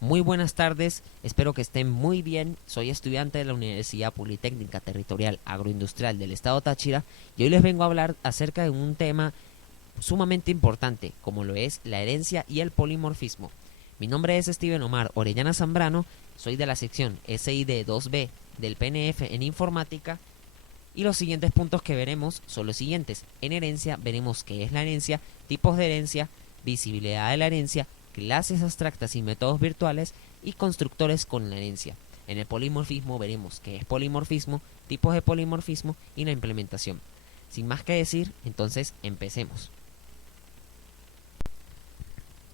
Muy buenas tardes, espero que estén muy bien. Soy estudiante de la Universidad Politécnica Territorial Agroindustrial del Estado Táchira y hoy les vengo a hablar acerca de un tema sumamente importante, como lo es la herencia y el polimorfismo. Mi nombre es Steven Omar Orellana Zambrano, soy de la sección SID 2B del PNF en informática y los siguientes puntos que veremos son los siguientes. En herencia veremos qué es la herencia, tipos de herencia, visibilidad de la herencia, clases abstractas y métodos virtuales y constructores con la herencia. En el polimorfismo veremos qué es polimorfismo, tipos de polimorfismo y la implementación. Sin más que decir, entonces empecemos.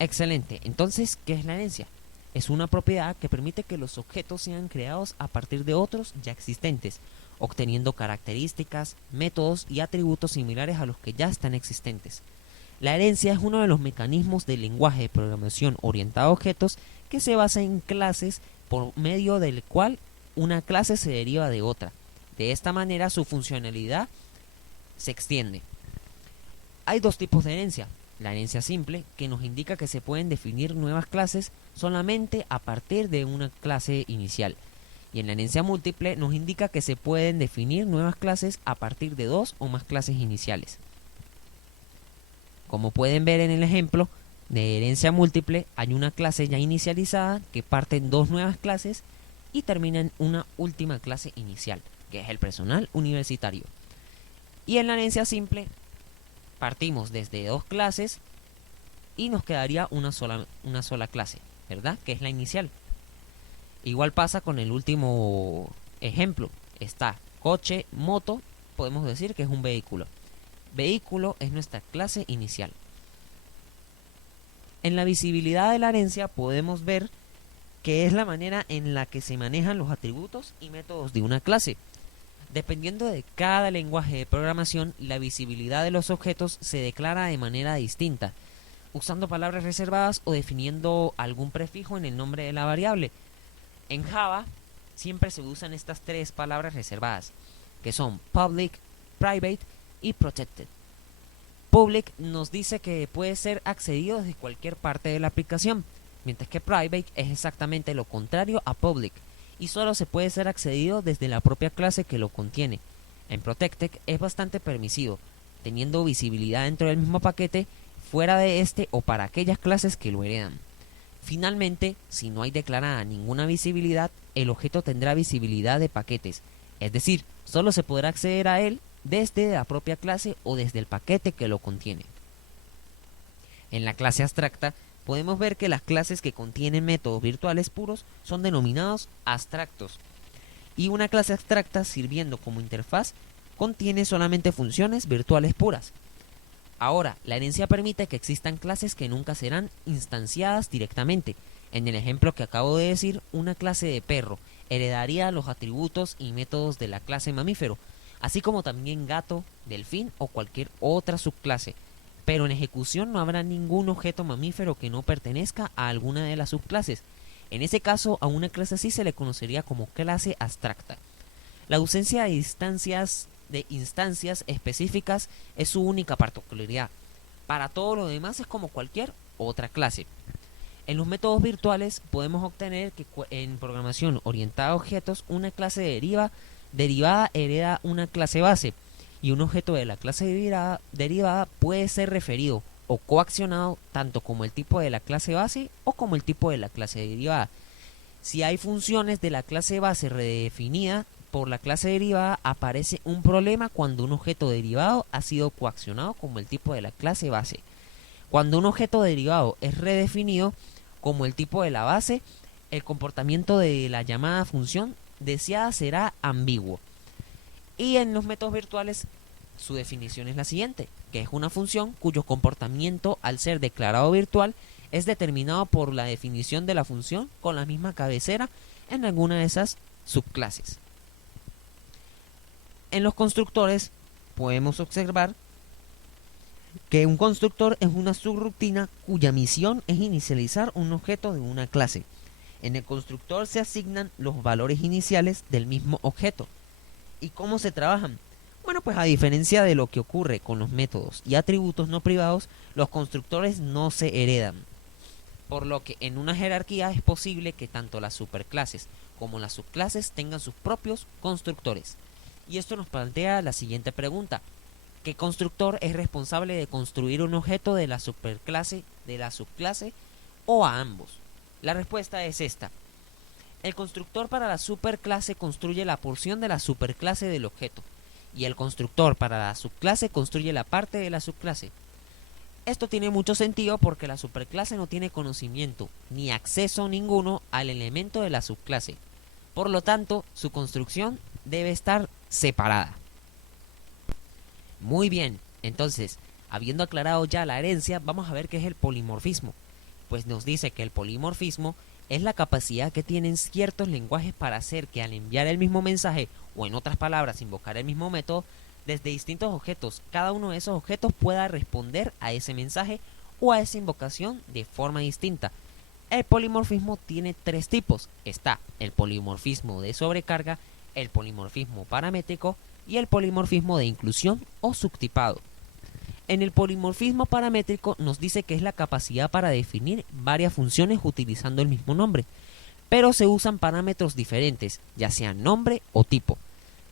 Excelente, entonces, ¿qué es la herencia? Es una propiedad que permite que los objetos sean creados a partir de otros ya existentes, obteniendo características, métodos y atributos similares a los que ya están existentes. La herencia es uno de los mecanismos del lenguaje de programación orientado a objetos que se basa en clases por medio del cual una clase se deriva de otra. De esta manera su funcionalidad se extiende. Hay dos tipos de herencia. La herencia simple, que nos indica que se pueden definir nuevas clases solamente a partir de una clase inicial. Y en la herencia múltiple nos indica que se pueden definir nuevas clases a partir de dos o más clases iniciales. Como pueden ver en el ejemplo de herencia múltiple, hay una clase ya inicializada que parte en dos nuevas clases y termina en una última clase inicial, que es el personal universitario. Y en la herencia simple partimos desde dos clases y nos quedaría una sola clase, ¿verdad? Que es la inicial. Igual pasa con el último ejemplo. Está coche, moto, podemos decir que es un vehículo. Vehículo es nuestra clase inicial. En la visibilidad de la herencia podemos ver que es la manera en la que se manejan los atributos y métodos de una clase. Dependiendo de cada lenguaje de programación, la visibilidad de los objetos se declara de manera distinta, usando palabras reservadas o definiendo algún prefijo en el nombre de la variable. En Java siempre se usan estas tres palabras reservadas, que son public, private y protected. Public nos dice que puede ser accedido desde cualquier parte de la aplicación, mientras que private es exactamente lo contrario a public y solo se puede ser accedido desde la propia clase que lo contiene. En protected es bastante permisivo, teniendo visibilidad dentro del mismo paquete, fuera de este o para aquellas clases que lo heredan. Finalmente, si no hay declarada ninguna visibilidad, el objeto tendrá visibilidad de paquetes, es decir, solo se podrá acceder a él desde la propia clase o desde el paquete que lo contiene. En la clase abstracta podemos ver que las clases que contienen métodos virtuales puros son denominados abstractos, y una clase abstracta sirviendo como interfaz contiene solamente funciones virtuales puras. Ahora, la herencia permite que existan clases que nunca serán instanciadas directamente. En el ejemplo que acabo de decir, una clase de perro heredaría los atributos y métodos de la clase mamífero, así como también gato, delfín o cualquier otra subclase. Pero en ejecución no habrá ningún objeto mamífero que no pertenezca a alguna de las subclases. En ese caso, a una clase así se le conocería como clase abstracta. La ausencia de instancias específicas es su única particularidad. Para todo lo demás es como cualquier otra clase. En los métodos virtuales podemos obtener que en programación orientada a objetos una clase derivada hereda una clase base, y un objeto de la clase derivada puede ser referido o coaccionado tanto como el tipo de la clase base o como el tipo de la clase derivada. Si hay funciones de la clase base redefinida por la clase derivada, aparece un problema cuando un objeto derivado ha sido coaccionado como el tipo de la clase base. Cuando un objeto derivado es redefinido como el tipo de la base, el comportamiento de la llamada función deseada será ambiguo. Y en los métodos virtuales su definición es la siguiente, que es una función cuyo comportamiento al ser declarado virtual es determinado por la definición de la función con la misma cabecera en alguna de esas subclases. En los constructores podemos observar que un constructor es una subrutina cuya misión es inicializar un objeto de una clase. En el constructor se asignan los valores iniciales del mismo objeto. ¿Y cómo se trabajan? Bueno, pues a diferencia de lo que ocurre con los métodos y atributos no privados, los constructores no se heredan. por lo que en una jerarquía es posible que tanto las superclases como las subclases tengan sus propios constructores. Y esto nos plantea la siguiente pregunta: ¿qué constructor es responsable de construir un objeto de la superclase, de la subclase o a ambos? La respuesta es esta: el constructor para la superclase construye la porción de la superclase del objeto, y el constructor para la subclase construye la parte de la subclase. Esto tiene mucho sentido porque la superclase no tiene conocimiento ni acceso ninguno al elemento de la subclase. Por lo tanto, su construcción debe estar separada. Muy bien, entonces, habiendo aclarado ya la herencia, vamos a ver qué es el polimorfismo. Pues nos dice que el polimorfismo es la capacidad que tienen ciertos lenguajes para hacer que al enviar el mismo mensaje, o en otras palabras, invocar el mismo método, desde distintos objetos, cada uno de esos objetos pueda responder a ese mensaje o a esa invocación de forma distinta. El polimorfismo tiene tres tipos. Está el polimorfismo de sobrecarga, el polimorfismo paramétrico y el polimorfismo de inclusión o subtipado. En el polimorfismo paramétrico nos dice que es la capacidad para definir varias funciones utilizando el mismo nombre, pero se usan parámetros diferentes, ya sea nombre o tipo.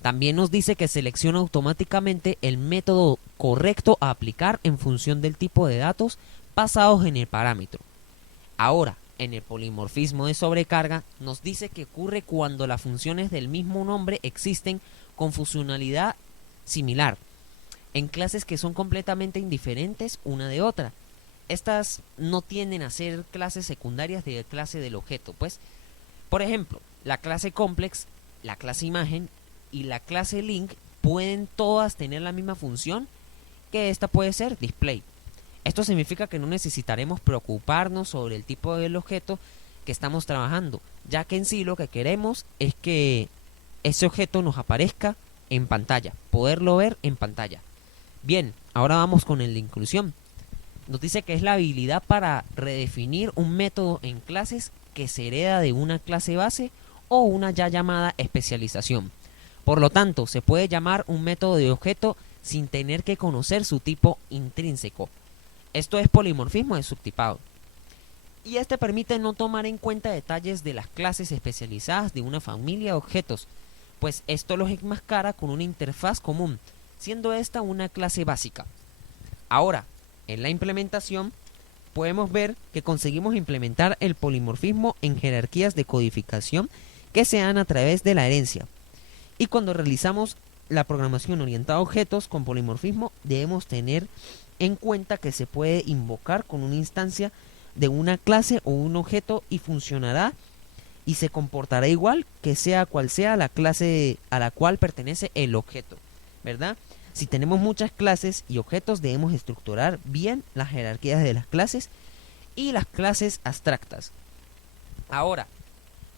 También nos dice que selecciona automáticamente el método correcto a aplicar en función del tipo de datos basados en el parámetro. Ahora, en el polimorfismo de sobrecarga nos dice que ocurre cuando las funciones del mismo nombre existen con funcionalidad similar, en clases que son completamente indiferentes una de otra. Estas no tienden a ser clases secundarias de clase del objeto, pues, por ejemplo, la clase complex, la clase imagen y la clase link pueden todas tener la misma función, que esta puede ser display. Esto significa que no necesitaremos preocuparnos sobre el tipo del objeto que estamos trabajando, ya que en sí lo que queremos es que ese objeto nos aparezca en pantalla, poderlo ver en pantalla. Bien, ahora vamos con el de inclusión. Nos dice que es la habilidad para redefinir un método en clases que se hereda de una clase base o una ya llamada especialización. Por lo tanto, se puede llamar un método de objeto sin tener que conocer su tipo intrínseco. Esto es polimorfismo de subtipado. Y este permite no tomar en cuenta detalles de las clases especializadas de una familia de objetos, pues esto los enmascara con una interfaz común, siendo esta una clase básica. Ahora, en la implementación, podemos ver que conseguimos implementar el polimorfismo en jerarquías de codificación que se dan a través de la herencia. Y cuando realizamos la programación orientada a objetos con polimorfismo, debemos tener en cuenta que se puede invocar con una instancia de una clase o un objeto y funcionará y se comportará igual que sea cual sea la clase a la cual pertenece el objeto, ¿verdad? Si tenemos muchas clases y objetos, debemos estructurar bien las jerarquías de las clases y las clases abstractas. Ahora,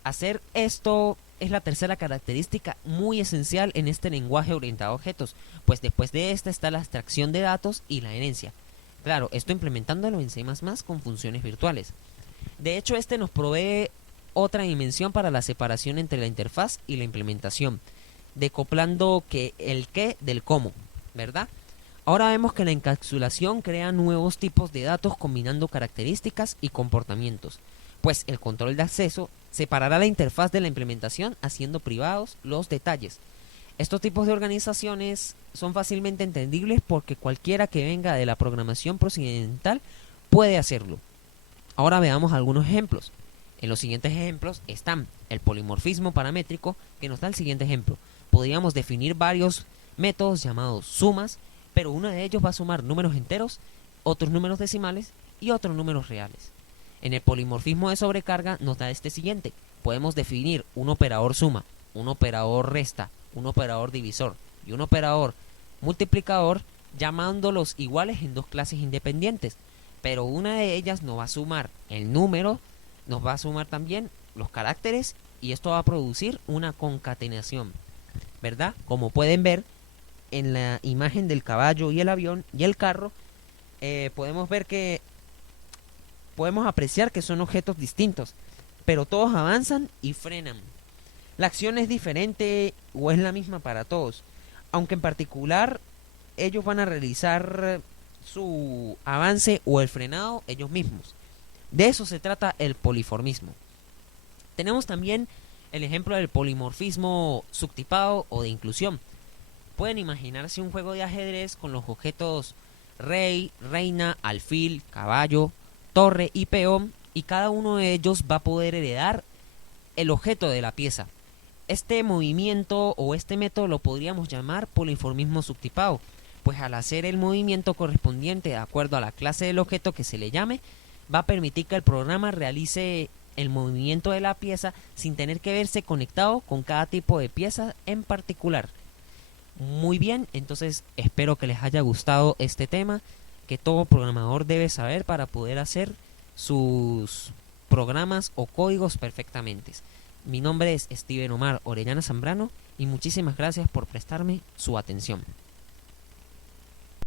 hacer esto es la tercera característica muy esencial en este lenguaje orientado a objetos, pues después de esta está la abstracción de datos y la herencia. Claro, esto implementándolo en C++ con funciones virtuales. De hecho, este nos provee otra dimensión para la separación entre la interfaz y la implementación, decoplando que el qué del cómo, ¿verdad? Ahora vemos que la encapsulación crea nuevos tipos de datos combinando características y comportamientos, pues el control de acceso separará la interfaz de la implementación haciendo privados los detalles. Estos tipos de organizaciones son fácilmente entendibles porque cualquiera que venga de la programación procedimental puede hacerlo. Ahora veamos algunos ejemplos. En los siguientes ejemplos están el polimorfismo paramétrico, que nos da el siguiente ejemplo. Podríamos definir varios métodos llamados sumas, pero uno de ellos va a sumar números enteros, otros números decimales y otros números reales. En el polimorfismo de sobrecarga nos da este siguiente. Podemos definir un operador suma, un operador resta, un operador divisor y un operador multiplicador llamándolos iguales en dos clases independientes, pero una de ellas nos va a sumar el número, nos va a sumar también los caracteres y esto va a producir una concatenación, ¿verdad? Como pueden ver en la imagen del caballo y el avión y el carro, podemos ver que podemos apreciar que son objetos distintos, pero todos avanzan y frenan. La acción es diferente o es la misma para todos, aunque en particular ellos van a realizar su avance o el frenado ellos mismos. De eso se trata el poliformismo. Tenemos también el ejemplo del polimorfismo subtipado o de inclusión. Pueden imaginarse un juego de ajedrez con los objetos rey, reina, alfil, caballo, torre y peón, y cada uno de ellos va a poder heredar el objeto de la pieza. Este movimiento o este método lo podríamos llamar poliformismo subtipado, pues al hacer el movimiento correspondiente de acuerdo a la clase del objeto que se le llame, va a permitir que el programa realice el movimiento de la pieza sin tener que verse conectado con cada tipo de pieza en particular. Muy bien, entonces espero que les haya gustado este tema que todo programador debe saber para poder hacer sus programas o códigos perfectamente. Mi nombre es Steven Omar Orellana Zambrano y muchísimas gracias por prestarme su atención.